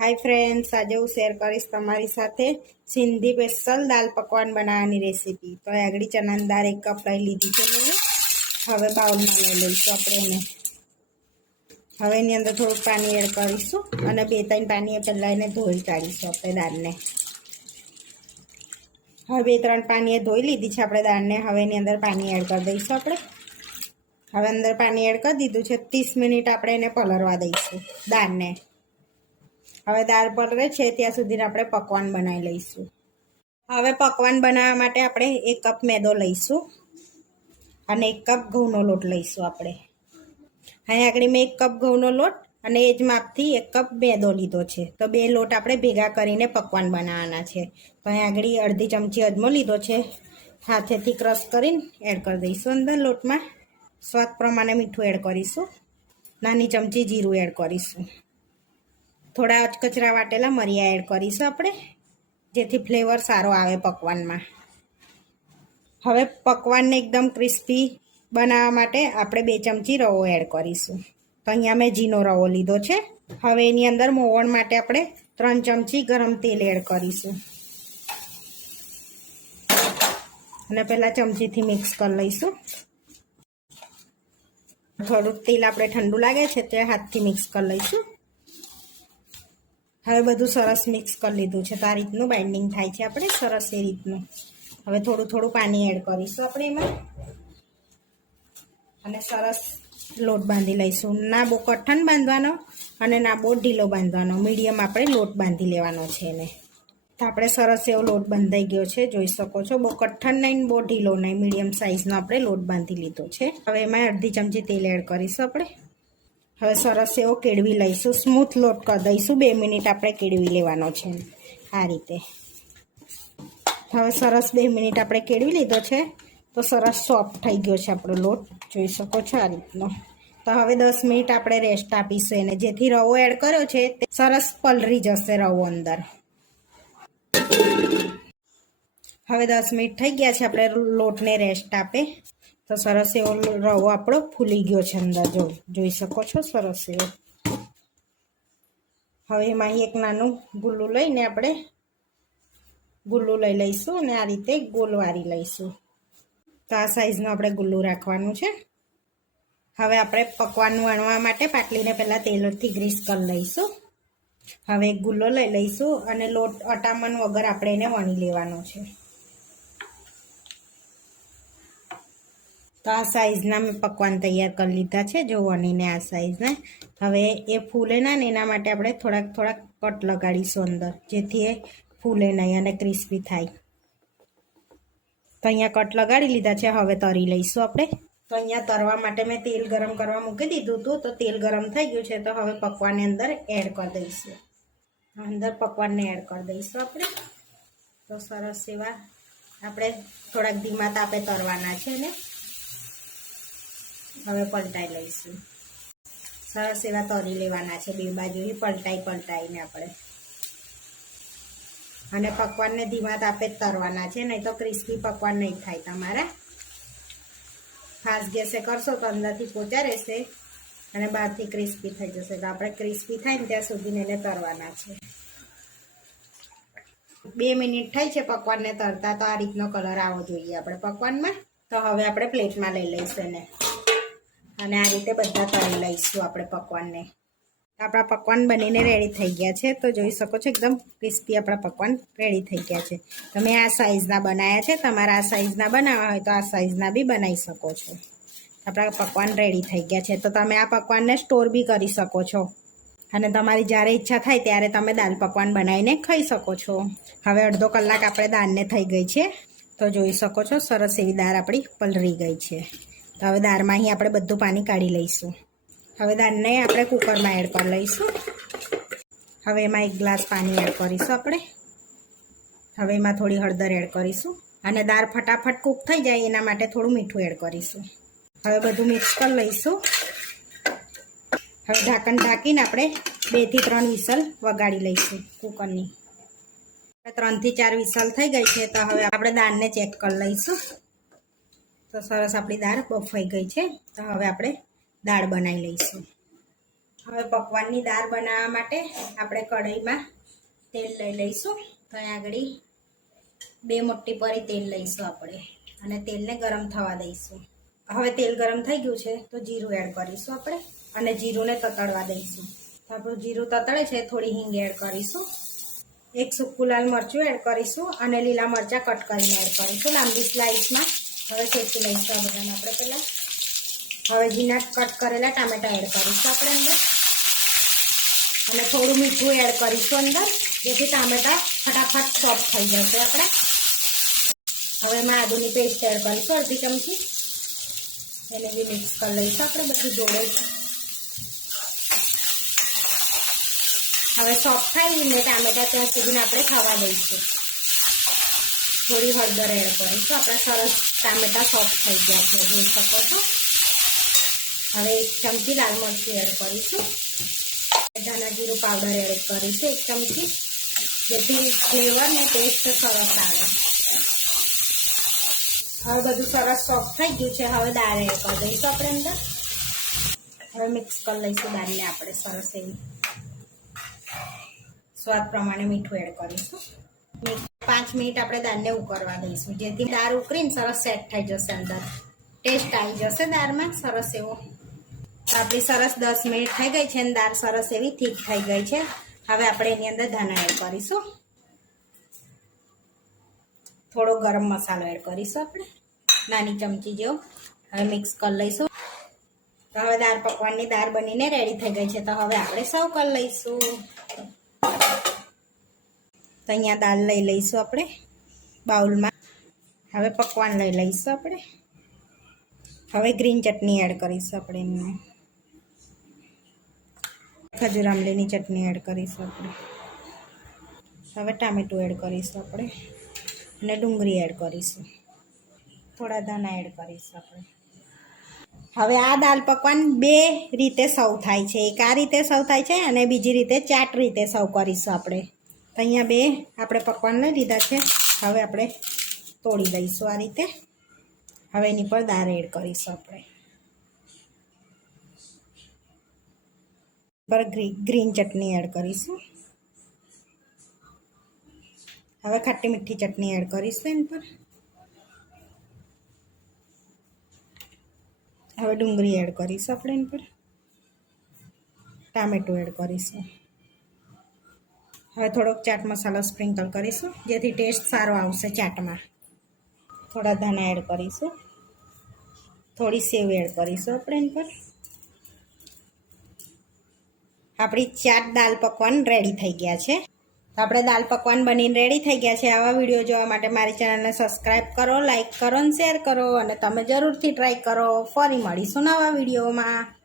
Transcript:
Hi friends આજે હું share કરીશ તમારી સાથે સિંધી સ્પેશિયલ દાલ પકવાન બનાવવાની રેસીપી તો આગળી ચણાની દાળ એક કપ લઈ લીધી છે મેં. હવે બાઉલમાં લઈ લઈશું આપણે એને. હવે એની અંદર થોડુંક પાણી એડ કરીશું અને બે ત્રણ પાણી પહેલાં એને ધોઈ કાઢીશું આપણે દાળને. હવે બે ત્રણ પાણીએ ધોઈ લીધી છે આપણે દાળને. હવે એની અંદર પાણી એડ કરી દઈશું આપણે. હવે અંદર પાણી એડ કરી દીધું છે. ત્રીસ મિનિટ આપણે એને પલરવા દઈશું દાળને. હવે દાળ પલળે છે, ત્યાં સુધી આપણે પકવાન બનાવી લઈશું. હવે પકવાન બનાવવા માટે આપણે એક કપ મેદો લઈશું અને એક કપ ઘઉંનો લોટ લઈશું આપણે. અહીં આગળ મેં એક કપ ઘઉંનો લોટ અને એ જ માપથી એક કપ મેદો લીધો છે. તો બે લોટ આપણે ભેગા કરીને પકવાન બનાવવાના છે. તો અહીં આગળ અડધી ચમચી અજમો લીધો છે. હાથેથી ક્રશ કરીને એડ કરી દઈશું અંદર લોટમાં. સ્વાદ પ્રમાણે મીઠું એડ કરીશું. નાની ચમચી જીરું એડ કરીશું. થોડા અચકચરા વાટેલા મરિયા એડ કરીશું આપણે, જેથી ફ્લેવર સારો આવે પકવાનમાં. હવે પકવાનને એકદમ ક્રિસ્પી બનાવવા માટે આપણે બે ચમચી રવો એડ કરીશું. તો અહીંયા મેં ઝીનો રવો લીધો છે. હવે એની અંદર મોવણ માટે આપણે ત્રણ ચમચી ગરમ તેલ એડ કરીશું. અને પહેલાં ચમચીથી મિક્સ કરી લઈશું. થોડુંક તેલ આપણે ઠંડુ લાગે છે તે હાથથી મિક્સ કરી લઈશું. હવે બધું સરસ મિક્સ કરી લીધું છે. તો આ રીતનું બાઇન્ડિંગ થાય છે આપણે, સરસ એ રીતનું. હવે થોડું થોડું પાણી એડ કરીશું આપણે એમાં. અને સરસ લોટ બાંધી લઈશું. ના બહુ કઠણ બાંધવાનો અને ના બહુ ઢીલો બાંધવાનો. મીડિયમ આપણે લોટ બાંધી લેવાનો છે એને. તો આપણે સરસ એવો લોટ બંધાઈ ગયો છે, જોઈ શકો છો. બહુ કઠણ નહીં, બહુ ઢીલો નહીં. મીડિયમ સાઇઝનો આપણે લોટ બાંધી લીધો છે. હવે એમાં અડધી ચમચી તેલ એડ કરીશું આપણે. હવે સરસ એવો કેળવી લઈશું. સ્મૂથ લોટ કરી દઈશું. બે મિનિટ આપણે કેળવી લેવાનો છે. આ રીતે. હવે સરસ બે મિનિટ આપણે કેળવી લીધો છે. તો સરસ સોફ્ટ થઈ ગયો છે આપણો લોટ. જોઈ શકો છો આ રીતનો. તો હવે દસ મિનિટ આપણે રેસ્ટ આપીશું એને. જેથી રવો એડ કર્યો છે તે સરસ પલરી જશે રવો અંદર. હવે દસ મિનિટ થઈ ગયા છે. આપણે લોટને રેસ્ટ આપે. તો સરસ એવો રવો આપણો ફૂલી ગયો છે અંદર. જો, જોઈ શકો છો, સરસ એવો. હવે એમાં એક નાનું ગુલ્લું લઈને આપણે ગુલ્લું લઈ લઈશું અને આ રીતે ગોલવારી લઈશું. તો આ સાઈઝનું આપણે ગુલ્લું રાખવાનું છે. હવે આપણે પકવાન વણવા માટે પાટલીને પહેલાં તેલથી ગ્રીસ કરી લઈશું. હવે એક ગુલ્લો લઈ લઈશું અને લોટ અટામણ વગર આપણે એને વણી લેવાનો છે. તો આ સાઈઝના મેં પકવાન તૈયાર કરી લીધા છે જો વણીને આ સાઈઝના હવે એ ફૂલે ના ને એના માટે આપણે થોડાક થોડાક કટ લગાડીશું અંદર, જેથી એ ફૂલે નહીં અને ક્રિસ્પી થાય. તો અહીંયા કટ લગાડી લીધા છે, હવે તરી લઈશું આપણે. તો અહીંયા તરવા માટે મેં તેલ ગરમ કરવા મૂકી દીધું હતું, તો તેલ ગરમ થઈ ગયું છે, તો હવે પકવાનની અંદર એડ કરી દઈશું. અંદર પકવાનને એડ કરી દઈશું આપણે. તો સરસ એવા આપણે થોડાક ધીમા તાપે તરવાના છે ને. હવે પલટાઈ લઈશું. સરસ એવા તરી લેવાના છે, બે બાજુ પલટાઈ પલટાઈને આપણે. અને પકવાનને ધીમા તાપે જ તરવાના છે, નહીં તો ક્રિસ્પી પકવાન નહીં થાય તમારા. ફાસ્ટ ગેસે કરશો તો અંદરથી પોચા રહેશે અને બહારથી ક્રિસ્પી થઈ જશે. તો આપણે ક્રિસ્પી થાય ને ત્યાં સુધીને એને તરવાના છે. બે મિનિટ થઈ છે પકવાનને તરતા, તો આ રીતનો કલર આવવો જોઈએ આપણે પકવાનમાં. તો હવે આપણે પ્લેટમાં લઈ લઈશું એને. અને આ રીતે બધા તળી લઈશું આપણે પકવાનને. આપણા પકવાન બનીને રેડી થઈ ગયા છે. તો જોઈ શકો છો એકદમ ક્રિસ્પી આપણા પકવાન રેડી થઈ ગયા છે. તમે આ સાઈઝના બનાવ્યા છે. તમારે આ સાઈઝના બનાવવા હોય તો આ સાઈઝના બી બનાવી શકો છો. આપણા પકવાન રેડી થઈ ગયા છે. તો તમે આ પકવાનને સ્ટોર બી કરી શકો છો. અને તમારી જ્યારે ઈચ્છા થાય ત્યારે તમે દાલ પકવાન બનાવીને ખાઈ શકો છો. હવે અડધો કલાક આપણે દાળને થઈ ગઈ છે. તો જોઈ શકો છો સરસ એવી દાળ આપણી પલરી ગઈ છે. તો હવે દાળમાં અહીં આપણે બધું પાણી કાઢી લઈશું. હવે દાળને આપણે કુકરમાં એડ કરી લઈશું. હવે એમાં એક ગ્લાસ પાણી એડ કરીશું આપણે. હવે એમાં થોડી હળદર એડ કરીશું. અને દાળ ફટાફટ કૂક થઈ જાય એના માટે થોડું મીઠું એડ કરીશું. હવે બધું મિક્સ કરી લઈશું. હવે ઢાંકણ ઢાંકીને આપણે બેથી ત્રણ વિસલ વગાડી લઈશું કુકરની. ત્રણથી ચાર વિસલ થઈ ગઈ છે તો હવે આપણે દાળને ચેક કરી લઈશું. તો સરસ આપણી દાળ બફાઈ ગઈ છે. તો હવે આપણે દાળ બનાવી લઈશું. હવે પકવાનની દાળ બનાવવા માટે આપણે કઢાઈમાં તેલ લઈ લઈશું. તો અહીં આગળ બે મોટી પરી તેલ લઈશું આપણે અને તેલને ગરમ થવા દઈશું. હવે તેલ ગરમ થઈ ગયું છે તો જીરું એડ કરીશું આપણે અને જીરુંને તતડવા દઈશું. તો આપણું જીરું તતડે છે થોડી હિંગ એડ કરીશું. એક સૂકું લાલ મરચું એડ કરીશું અને લીલા મરચાં કટ કરીને એડ કરીશું લાંબી સ્લાઇસમાં હવે શેકી લઈશું આ બધાને આપણે પહેલાં. હવે ઝીણા કટ કરેલા ટામેટા એડ કરીશું આપણે અંદર. અને થોડું મીઠું એડ કરીશું અંદર, જેથી ટામેટા ફટાફટ સોફ્ટ થઈ જશે આપણે. હવે એમાં આદુની પેસ્ટ એડ કરીશું, અડધી ચમચી. એને બી મિક્સ કરી લઈશું આપણે, બધું જોડે. હવે સોફ્ટ થાય ને ટામેટા ત્યાં સુધીને આપણે ખાવા દઈશું. થોડી હળદર એડ કરીશું આપણે સરસ ટામેટા સોફ્ટ થઈ ગયા છે, જોઈ શકો છો. હવે એક ચમચી લાલ મરચું એડ કરીશું ધાણા જીરું પાવડર એડ કરીશું એક ચમચી. જેથી ફ્લેવર ને ટેસ્ટ સરસ આવે. હવે બધું સરસ સોફ્ટ થઈ ગયું છે. હવે દાળ એડ કરી દઈશું આપણે અંદર. હવે મિક્સ કરી લઈશું દાળને આપણે સરસ એવી. સ્વાદ પ્રમાણે મીઠું એડ કરીશું. પાંચ મિનિટ આપણે દાળને ઉકળવા દઈશું. જેથી દાળ ઉકળીને સરસ સેટ થઈ જશે અંદર. ટેસ્ટ આવી જશે દાળમાં, સરસ એવો. આપણી સરસ દસ મિનિટ થઈ ગઈ છે અને દાળ સરસ એવી થીક થઈ ગઈ છે. હવે આપણે એની અંદર ધાણા એડ કરીશું. થોડો ગરમ મસાલો એડ કરીશું આપણે. નાની ચમચી જેવો. હવે મિક્સ કરી લઈશું. તો હવે દાળ પકવાનની દાળ બનીને રેડી થઈ ગઈ છે. તો હવે આપણે સર્વ કરી લઈશું. તો અહીંયા દાળ લઈ લઈશું આપણે બાઉલમાં. હવે પકવાન લઈ લઈશું આપણે. હવે ગ્રીન ચટણી એડ કરીશું આપણે એમને. ખજૂર આમલીની ચટણી એડ કરીશું આપણે. હવે ટામેટું એડ કરીશું આપણે. અને ડુંગળી એડ કરીશું. થોડા ધાણા એડ કરીશું આપણે. હવે આ દાલ પકવાન બે રીતે સર્વ થાય છે. એક આ રીતે સર્વ થાય છે અને બીજી રીતે ચાટ રીતે સર્વ કરીશું આપણે. તો અહીંયા બે આપણે પકવાન લઈ લીધા છે. હવે આપણે તોડી લઈશું આ રીતે. હવે એની પર દાળ એડ કરીશું આપણે. પર ગ્રીન ચટણી એડ કરીશું. હવે ખાટી મીઠી ચટણી એડ કરીશું એની પર. હવે ડુંગળી એડ કરીશું આપણે એની પર. ટામેટું એડ કરીશું. હવે થોડોક ચાટ મસાલો સ્પ્રિંકલ કરીશું, જેથી ટેસ્ટ સારો આવશે ચાટમાં. થોડા ધાણા એડ કરીશું. થોડી સેવ એડ કરીશું આપણે એની પર. આપણી ચાટ દાલ પકવાન રેડી થઈ ગયા છે. તો આપણે દાલ પકવાન બનીને રેડી થઈ ગયા છે. આવા વીડિયો જોવા માટે મારી ચેનલને સબસ્ક્રાઈબ કરો લાઇક કરો અને શેર કરો. અને તમે જરૂરથી ટ્રાય કરો. ફરી મળીશું નવા વિડીયોમાં.